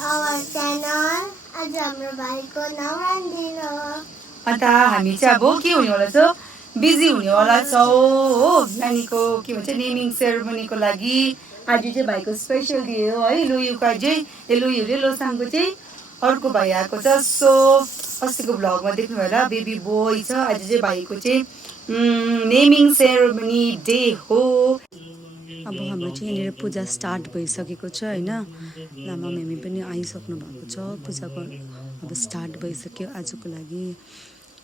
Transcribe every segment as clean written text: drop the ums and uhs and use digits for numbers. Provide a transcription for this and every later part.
our channel. आज हाम्रो भाइको नवरान हो। अन्त हामी चाहिँ अब के हुनेवाला छ बिजी हुनेवाला छौँ हो नानीको के भन्छ नेमिङ सेरेमनीको लागि आज चाहिँ भाइको स्पेसल डे हो है लुयुका चाहिँ लुयुले लोसाङको चाहिँ अर्को भाइ आएको छ सो अस्तिको भ्लगमा देख्नुभयो होला बेबी बोय छ आज चाहिँ भाइको चाहिँ नेमिङ सेरेमनी डे हो। अब हाम्रो चाहिँ यहाँनिर पूजा स्टार्ट भइसकेको छ होइन लामा मेमी पनि आइसक्नु भएको छ पूजाको अब स्टार्ट भइसक्यो आजको लागि।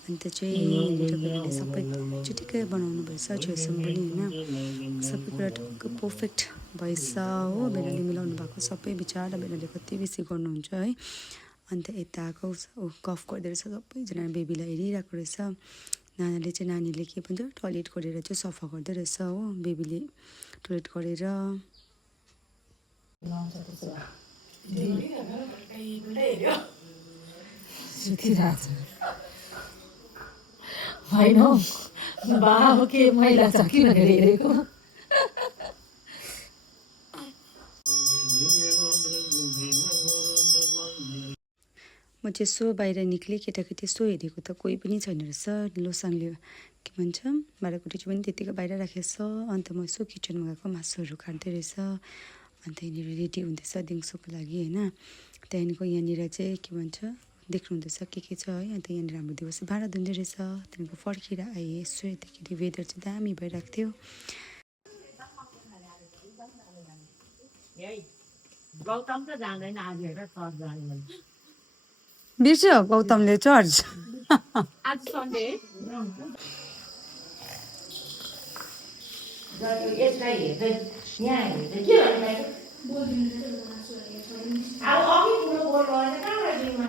अन्त चाहिँ यहाँनिर बेलाले सबै चिटिक्कै बनाउनु भएछ छेसम पनि होइन सबै कुरा टक्क पर्फेक्ट भएछ हो बेलाले मिलाउनु भएको सबै विचार बेलाले कति बेसी गर्नुहुन्छ है। अन्त यता कफ गर्दै रहेछ सबैजना बेबीलाई हेरिरहेको रहेछ नानाले चाहिँ नानीले के भन्छ टोयलेट गरेर चाहिँ सफा गर्दै रहेछ हो बेबीले टोयलेट गरेर होइन बाबु के मैला छ कि भनेर हेरेको म चाहिँ यसो बाहिर निक्लेँ केटाकेटी यसो हेरेको त कोही पनि छैन रहेछ लोसाङले के भन्छ भाँडाकुटी चाहिँ पनि त्यतिकै बाहिर राखेछ अन्त म यसो किचनमा गएको मासुहरू काट्दै रहेछ अन्त यहाँनिर रेडी हुँदैछ दिउँसोको लागि होइन त्यहाँदेखिको यहाँनिर चाहिँ के भन्छ देख्नुहुँदैछ के छ है अन्त यहाँनिर हाम्रो दिवस भाँडा धुँदै रहेछ त्यहाँदेखिको फर्केर आएँ यसो हेर्दाखेरि वेदर चाहिँ दामी भइरहेको थियो। गौतम त जाँदैन आज हेरेर चर्च जाने बिर्स्यो गौतमले चर्च आज सन्डे यसलाई हेर्दै यहाँ हेर्दै के अब अघि कुरो बोल्नु भने कहाँबाट दिनमा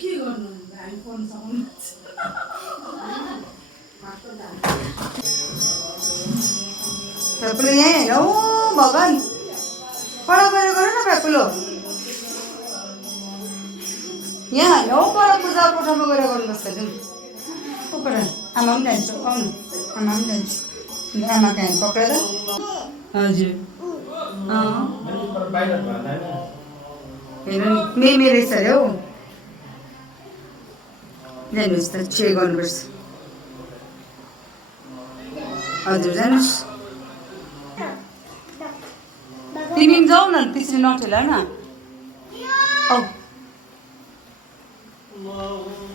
के गर्नु हामी फोन सक्नु पेपुलो यहीँ होइन ओ भगवान् पर गएर गर न पेपुलो यहाँ होइन हौ पर पूजा कोठामा गएर गर्नुपर्छ जाउँ ऊ पर आमा पनि जान्छु आउनु आमा पनि जान्छु आमाको ह्यान्ड पक्रेर हजुर हेर मेमे रहेछ अरे हौ जानुहोस् त चेक गर्नुपर्छ हजुर जानुहोस् तिमी जाऊ न त्यसरी नठेला न औ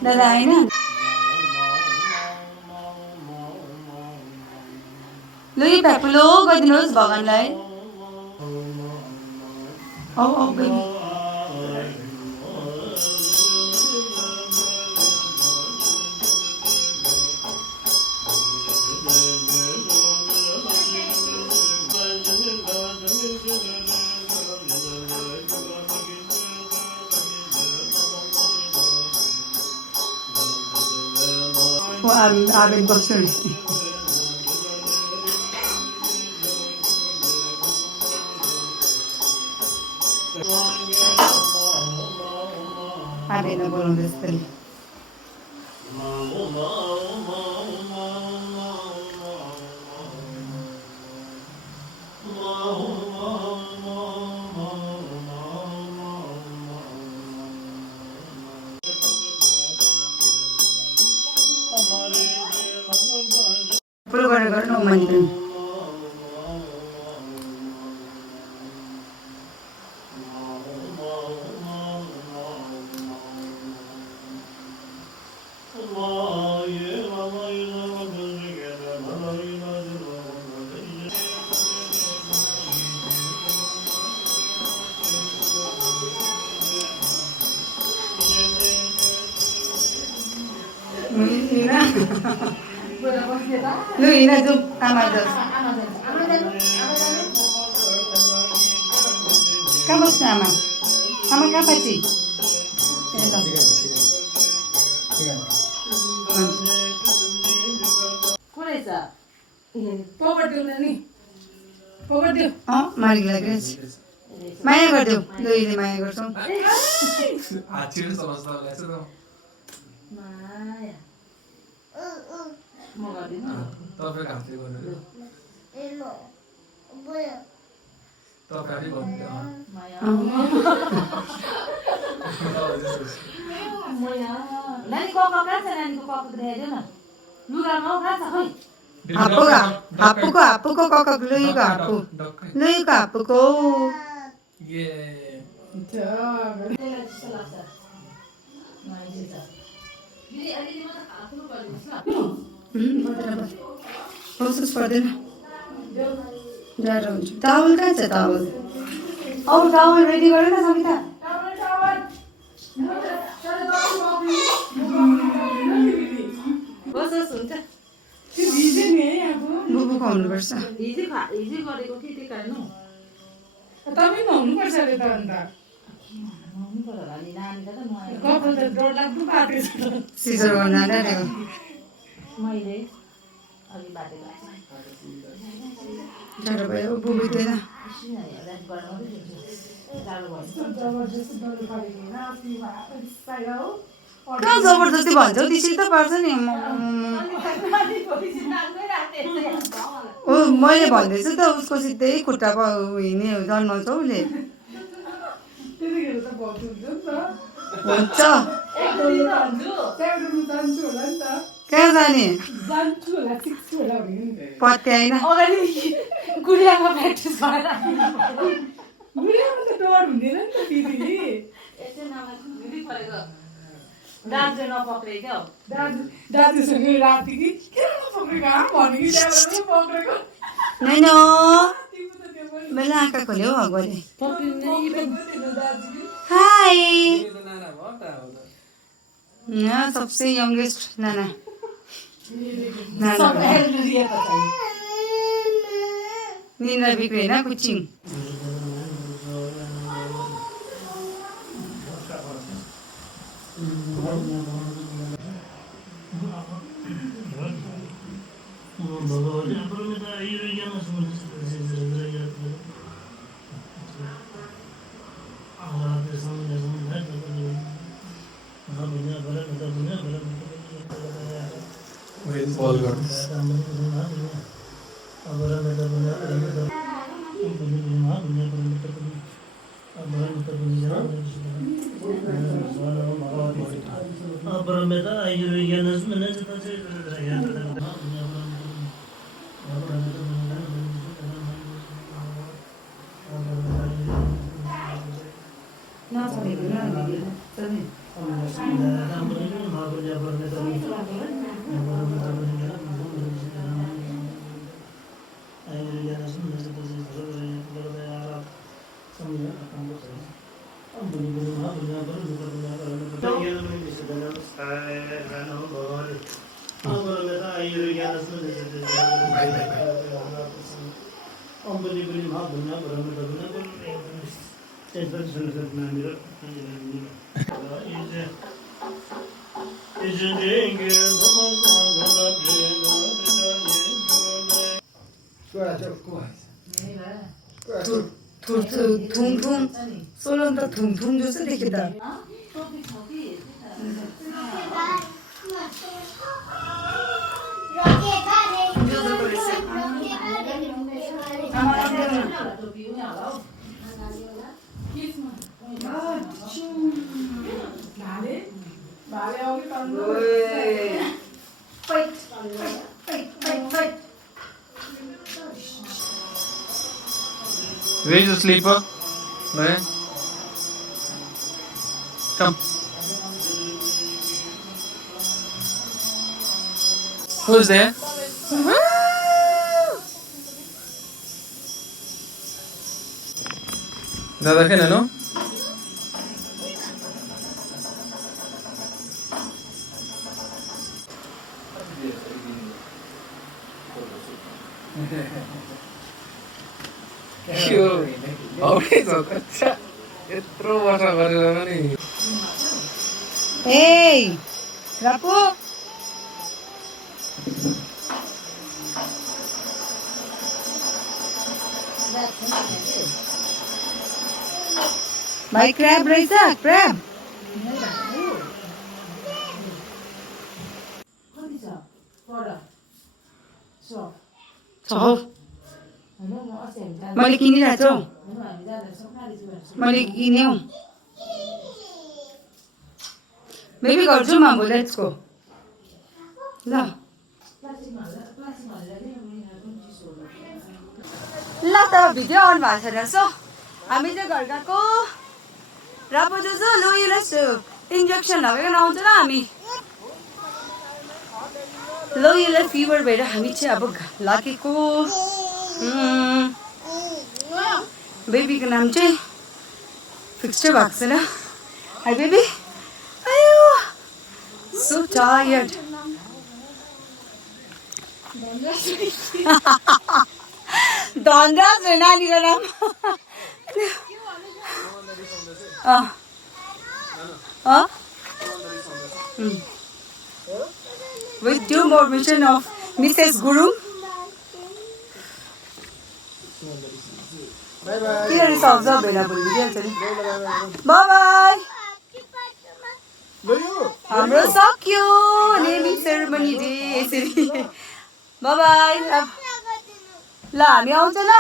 दादा आएन लु यी पेपुलो गरिदिनुहोस् भगवान्लाई औ औ बेबी आवेन बस्छु नि आवेन बोलाउँदैछ पनि पुरो गरेर गर न मैले पनि लु हिँड जाउँ आमा जाउँ कहाँ बस्नु आमा आमा कहाँ पछि मालिक लाग्छ माया गरिदेऊ लु यिले माया गर्छौँ तपाईहरुले भन्नु नानीको कक्का कहाँ छ? नानीको कक्का देखाइदेऊ न। लुगामा हौ, कहाँ छ खै? हाप्पुको कक्का लुइको हाप्पुको ये प्रोसेस पर्दैन जाडो हुन्छ। टावल कहाँ छ? टावल टावल रेडी गर न समिता। बसोस् हुन्छ। बुबु खुवाउनुपर्छ। हिजो गरेको के त्यो कारण हौ तपाईँ नुहाउनुपर्छ अरे त अन्त कपाल त डरलाग्दो पाकेछ सिजर गर्न आँटेको मैले अघि बाटेको जाडो भयो बुबु थिएन। जबरजस्ती डर पारेको होइन अस्ति साइड हो कहाँ जबरजस्ती भन्छ हौ, त्यसरी त पार्छ नि। ओ मैले भन्दैछु त उसको सिधै खुट्टा हिँड्ने जन्माउँछ उसले। त्यतिखेर त बहुत हुन्छ नि त हुन्छ त्यहाँबाट म जान्छु होला नि त कहाँ जाने? जान्छु होला सिक्छु होला भने नि पत्याएन। अगाडि गुडियामा प्र्याक्टिस गरेर गुडियामा त डर हुँदैन नि त दिदी दाजु नपक्रे क्या दाजुसँग राति कि किन नपक्रेको भन्यो कि त्यहाँबाट पक्रेको नैन बेला आँखा खोल्यो हौ भगवान्ले। हाई यहाँ सबसे यंगेस्ट नाना निन्द्रा बिग्रे होइन कुचिङ। कल गर्नु थुङथुङ सोलन त थुङथुङ जस्तो देख्यो त। Where's the sleeper? Where? Come. Who's there? Dada ke nano? Yo, okay, so kacha. Yetro वर्ष गरेर पनि Hey, Rapu. भाइ क्र्याब रहेछ क्र्याब। छ मैले किनिरहेको छु मैले किन्यौ बेबी गर्छु मामु लेट्स गो ल ल त भिडियो अन भएको छैन सो हामी चाहिँ घर गएको र बुझ्छु लु यसो इन्जेक्सन लगाइकन आउँछ ल हामी लो यसलाई फिभर भएर हामी चाहिँ अब लागेको बेबीको नाम चाहिँ फिक्स चाहिँ भएको छैन हाई बेबी आयो सो टायर्ड धनराज हो नानीको नाम with due permission of Mrs. Guru. किन रिसाउँछ भेना भोलि भिडिहाल्छ नि बाई बाई हाम्रो सक्यो नेमिङ सेरेमनी डे यसरी बाई बाई ल हामी आउँछ ल